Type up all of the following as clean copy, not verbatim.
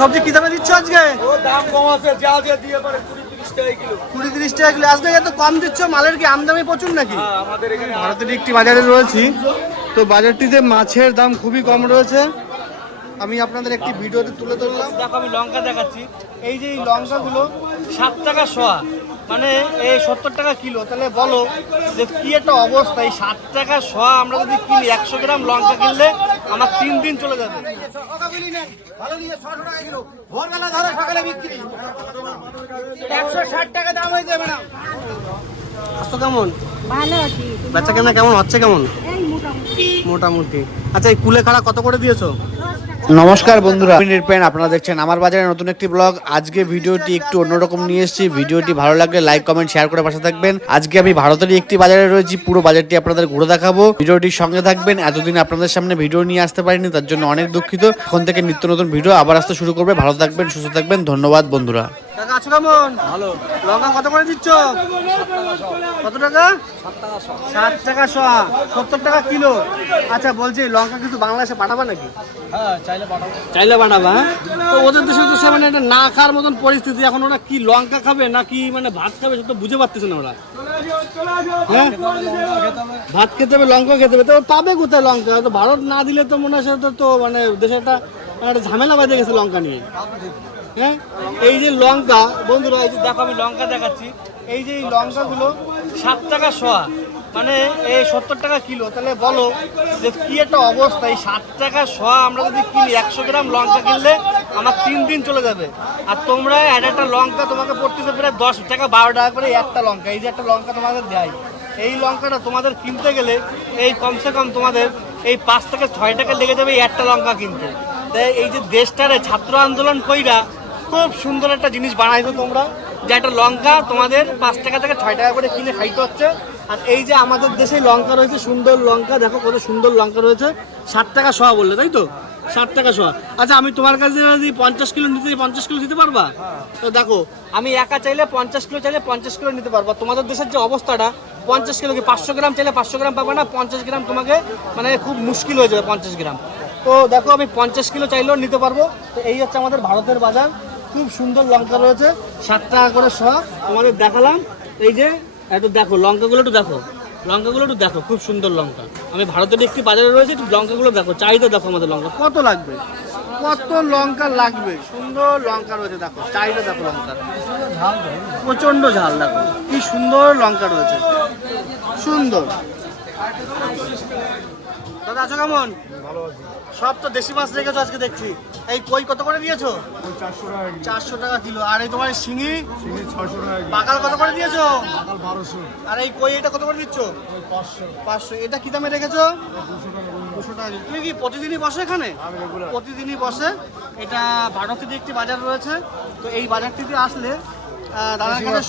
সবজি কি দামে দিচ্ছ আজকে? ও দাম কম আছে, যা যা দিয়ে পারে 20-30 টাকা কিলো। 20-30 টাকা কিলো। আজকে এত কম দিচ্ছ, মালের কি আমদানি প্রচুর নাকি? হ্যাঁ, আমাদের এখানে ভারতের একটি বাজারে রয়েছি, তো বাজারটিতে মাছের দাম খুবই কম রয়েছে। আমি আপনাদের একটি ভিডিওতে তুলে ধরলাম। দেখো আমি লঙ্কা দেখাচ্ছি। এই যে এই লঙ্কাগুলো 7 টাকা শোয়া, মানে এই 70 টাকা কিলো। তাহলে বলো যে কি একটা অবস্থা। এই 7 টাকা শোয়া আমরা যদি কিনি, 100 গ্রাম লঙ্কা কিনলে আমার 3 দিন চলে যাবে। 160 টাকা দাম হয়ে যাবে না। আছো কেমন? ভালো আছি। বাচ্চা কেনা কেমন হচ্ছে? কেমন এই মোটামুটি। মোটামুটি। আচ্ছা, এই কুলেখাড়া কত করে দিয়েছো? নমস্কার বন্ধুরা, আমি নির্পেন, আপনারা দেখছেন আমার বাজারে নতুন একটি ব্লগ। আজকে ভিডিওটি একটু অন্যরকম নিয়ে এসেছি। ভিডিওটি ভালো লাগলে লাইক কমেন্ট শেয়ার করে পাশে থাকবেন। আজকে আমি ভারতেরই একটি বাজারে রয়েছি, পুরো বাজারটি আপনাদের ঘুরে দেখাবো। ভিডিওটির সঙ্গে থাকবেন। এতদিন আপনাদের সামনে ভিডিও নিয়ে আসতে পারিনি, তার জন্য অনেক দুঃখিত। এখন থেকে নিত্য নতুন ভিডিও আবার আসতে শুরু করবে। ভালো থাকবেন, সুস্থ থাকবেন, ধন্যবাদ বন্ধুরা। টাকা আছো কেমন? ভালো। লঙ্কা কত করে দিচ্ছ? কত টাকা? 7 টাকা শোয়া, 70 টাকা কিলো। আচ্ছা বলছি, লঙ্কা কিছু বাংলাদেশে পাঠাবা নাকি? হ্যাঁ, চাইলে পাঠাবো। চাইলে পাঠাবা, হ্যাঁ? তো ওদের দেশে তো সে মানে এটা না খাওয়ার মতন পরিস্থিতি। এখন ওরা কি লঙ্কা খাবে না কি মানে ভাত খাবে, সেটা বুঝে পারতেছে না ওরা। হ্যাঁ, ভাত খেতে হবে, লঙ্কা খেতে হবে, তো পাবে কোথায় লঙ্কা? তো ভারত না দিলে তো মনে হয় তো মানে দেশে একটা ঝামেলা বাঁধে গেছে লঙ্কা নিয়ে। হ্যাঁ, এই যে লঙ্কা বন্ধুরা, এই যে দেখো আমি লঙ্কা দেখাচ্ছি। এই যে এই লঙ্কাগুলো 7 টাকা শোয়া, মানে এই 70 টাকা কিলো। তাহলে বলো যে কি একটা অবস্থা। এই 7 টাকা শোয়া আমরা যদি কিনি, 100 গ্রাম লঙ্কা কিনলে আমার 3 দিন চলে যাবে। আর তোমরা একটা লঙ্কা তোমাকে পড়তেছে প্রায় 10 টাকা 12 টাকা করে একটা লঙ্কা। এই যে একটা লঙ্কা তোমাদের দেয়, এই লঙ্কাটা তোমাদের কিনতে গেলে এই কমসে কম তোমাদের এই 5 থেকে 6 টাকা লেগে যাবে এই একটা লঙ্কা কিনতে। তাই এই যে দেশটারে ছাত্র আন্দোলন কইরা খুব সুন্দর একটা জিনিস বানাইছো তোমরা, যে একটা লঙ্কা তোমাদের 5 টাকা থেকে 6 টাকা করে কিনে খাইতে হচ্ছে। আর এই যে আমাদের দেশে লঙ্কা রয়েছে, সুন্দর লঙ্কা, দেখো কত সুন্দর লঙ্কা রয়েছে। 7 টাকা শোয়া বললে, তাই তো? 7 টাকা শোয়া। আচ্ছা, আমি তোমার কাছে যদি 50 কিলো নিতে চাই, 50 কিলো দিতে পারবা? তো দেখো, আমি একা চাইলে 50 কিলো চাইলে 50 কিলো নিতে পারবো। তোমাদের দেশের যে অবস্থাটা, 50 কিলো কি 500 গ্রাম চাইলে 500 গ্রাম পাবে না, 50 গ্রাম তোমাকে মানে খুব মুশকিল হয়ে যাবে 50 গ্রাম। তো দেখো, আমি 50 কিলো চাইলেও নিতে পারবো। তো এই হচ্ছে আমাদের ভারতের বাজার। খুব সুন্দর লঙ্কা রয়েছে, 7 টাকা করে শোয়া তোমাদের দেখালাম। এই যে একটু দেখো লঙ্কাগুলো, একটু দেখো লঙ্কাগুলো, একটু দেখো, খুব সুন্দর লঙ্কা। আমি ভারতের একটি বাজারে রয়েছে, একটু লঙ্কাগুলো দেখো, চাহিদা দেখো আমাদের লঙ্কা কত লাগবে, কত লঙ্কা লাগবে। সুন্দর লঙ্কা রয়েছে, দেখো চাহিদা দেখো লঙ্কা, প্রচন্ড ঝাল। দেখো কি সুন্দর লঙ্কা রয়েছে, সুন্দর। দাদা আছো কেমন? সব তো দেশি মাছ রেখেছো আজকে দেখছি। এই কই কত করে দিয়েছো? 400 টাকা কিলো। আর এই তোমার শিঙি 600 টাকা। পাকাল কত করে দিয়েছো? 1200। আর এই কই এটা কত করে দিচ্ছ? 500। এটা কি দামে রেখেছো? 200 টাকা। তুমি কি প্রতিদিনই বসে এখানে? প্রতিদিনই বসে। এটা ভারতের একটি বাজার রয়েছে, তো এই বাজারটিতে আসলে দাদার কাছে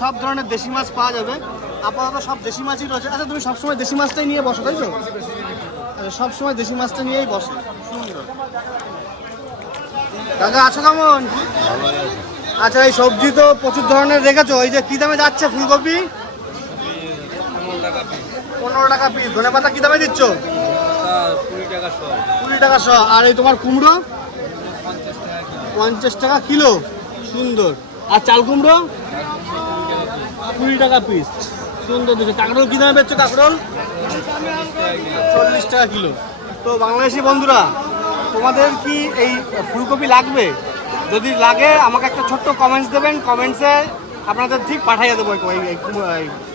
সব ধরনের দেশি মাছ পাওয়া যাবে। আপাতত সব দেশি মাছই রয়েছে। আচ্ছা, তুমি সবসময় দেশি মাছটাই নিয়ে বসো, তাই তো? সব সময় দেশি মাছটা নিয়েই বসে। সুন্দর। কাকা আছো কেমন? আচ্ছা, এই সবজি তো প্রচুর ধরনের রেখেছো। এই যে কি দামে যাচ্ছে ফুলকপি? 15 টাকা পিস। ধনে পাতা কি দামে দিচ্ছ? 20 টাকা শো। আর এই তোমার কুমড়ো 50 টাকা কিলো। সুন্দর। আর চাল কুমড়ো 20 টাকা পিস। সুন্দর দিচ্ছে। কাঁকরোল কি দামে বেচছো? কাঁকরোল 40 টাকা কিলো। তো বাংলাদেশি বন্ধুরা, তোমাদের কি এই ফুলকপি লাগবে? যদি লাগে আমাকে একটা ছোট্ট কমেন্টস দেবেন, কমেন্টসে আপনাদের ঠিক পাঠিয়ে দেবো এই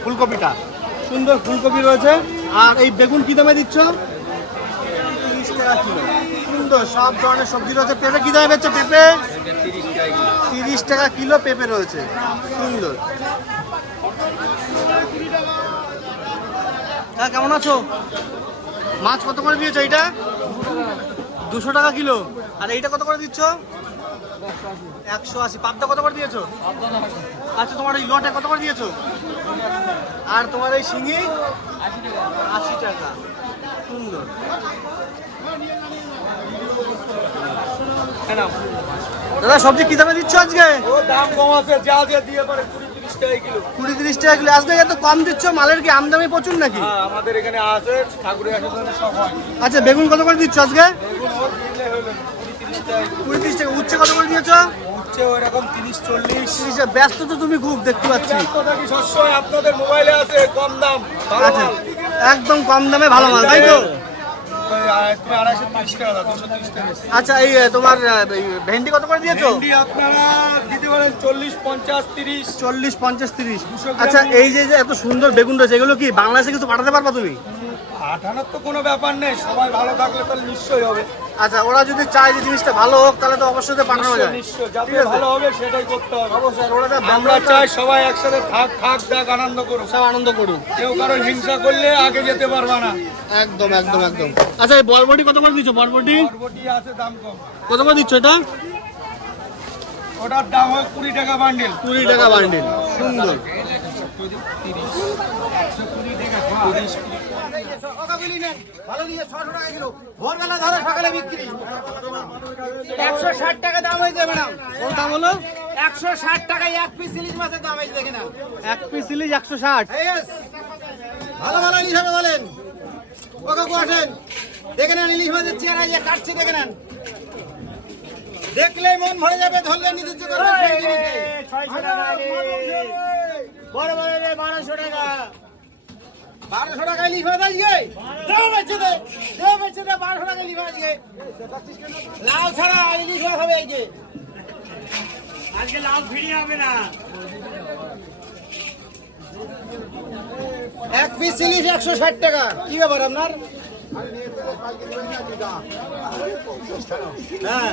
ফুলকপিটা। সুন্দর ফুলকপি রয়েছে। আর এই বেগুন কী দামে দিচ্ছ? 30 টাকা কিলো। সুন্দর সব ধরনের সবজি রয়েছে। পেঁপে কী দামে বেচছো? পেঁপে 30 টাকা কিলো পেঁপে রয়েছে। সুন্দর। হ্যাঁ, কেমন আছো? মাছ কত করে দিয়েছো? এইটা 200 টাকা কিলো। আর এইটা কত করে দিচ্ছ? 180। পাবদা কত করে দিয়েছো? আচ্ছা, তোমার এই লটে কত করে দিয়েছো? আর তোমার এই শিঙি 80 টাকা। সুন্দর। দাদা সবজি কি দামে দিচ্ছ আজকে? ও দাম কম আছে, যা যা দিয়ে পারে 20-30 টাকা কিলো। 20-30 টাকা কিলো। আজকে এত কম দিচ্ছ, মালের কি আমদানি প্রচুর নাকি? হ্যাঁ, আমাদের এখানে আছে, ঠাকুরের আসলে সব হয়। আচ্ছা, বেগুন কত করে দিচ্ছ আজকে? বেগুন ওর কিনলে হলো 20-30 টাকা 20-30 টাকা। উচ্ছে কত করে দিয়েছো? হচ্ছে ওই রকম 30-40। 30। ব্যস্ত তো তুমি খুব দেখতে পাচ্ছি। কি সবসময় আপনাদের মোবাইলে আছে কম দাম ভালো আচ্ছা, মাল। একদম কম দামে ভালো মাল, তাই তো? তুমি 230 টাকা দাও, 230 টাকা। আচ্ছা, এই তোমার এই ভেন্ডি কত করে দিয়েছো? ভেন্ডি আপনারা দিতে পারেন 40, 50, 30। 40, 50, 30। 200 গ্রাম আচ্ছা, এই যে যে এত সুন্দর বেগুন রয়েছে, এগুলো কি বাংলাদেশে কিছু পাঠাতে পারবা তুমি? পাঠানোর তো কোনো ব্যাপার নেই, সবাই ভালো থাকলে তাহলে নিশ্চয়ই হবে। আচ্ছা, ওরা যদি চায় যে জিনিসটা ভালো হোক তাহলে তো অবশ্যই তো পাঠানো যায়। নিশ্চয় যাতে ঠিক আছে। ভালো হবে সেটাই করতে হবে। অবশ্যই, ওরা যা আমরা চাই সবাই একসাথে থাক দেখ আনন্দ করুক। সব আনন্দ করুক। কেউ কারো হিংসা করলে আগে যেতে পারবা না। একদম একদম একদম। আচ্ছা, এই বরবটি কত করে দিচ্ছ? বরবটি বরবটি আছে দাম কম, কত করে দিচ্ছ এটা? ওটার দাম হয় 20 টাকা বান্ডিল। 20 টাকা বান্ডিল। সুন্দর। ভালো দিয়ে 600 টাকা কিলো, ভোরবেলা ধরো সকালে বিক্রি। 160 টাকা দাম হয়েছে ম্যাডাম। কোন দাম হলো? 160 টাকায় এক পিস ইলিশ মাছের দাম হয়েছে, দেখে নেন। এক পিস ইলিশ 160। ভালো ভালো ইলিশ হবে বলেন, ও কাকু আসেন, দেখে নেন ইলিশ মাছের চেহারা যে কাটছে, দেখে নেন, দেখলেই মন ভরে যাবে, ধরলে নির্দিষ্ট করবে সেই জিনিসটাই। বড় বড় 1200 টাকা, 1200 টাকা ইলিশ মাছ আজকে দেও বেচে দে, 1200 টাকা ইলিশ মাছ আজকে। লাউ ছাড়া ইলিশ মাছ হবে আজকে, আজকে লাউ ফিরিয়ে হবে না। এক পিস ইলিশ 160 টাকা। কি ব্যাপার আপনার? হ্যাঁ।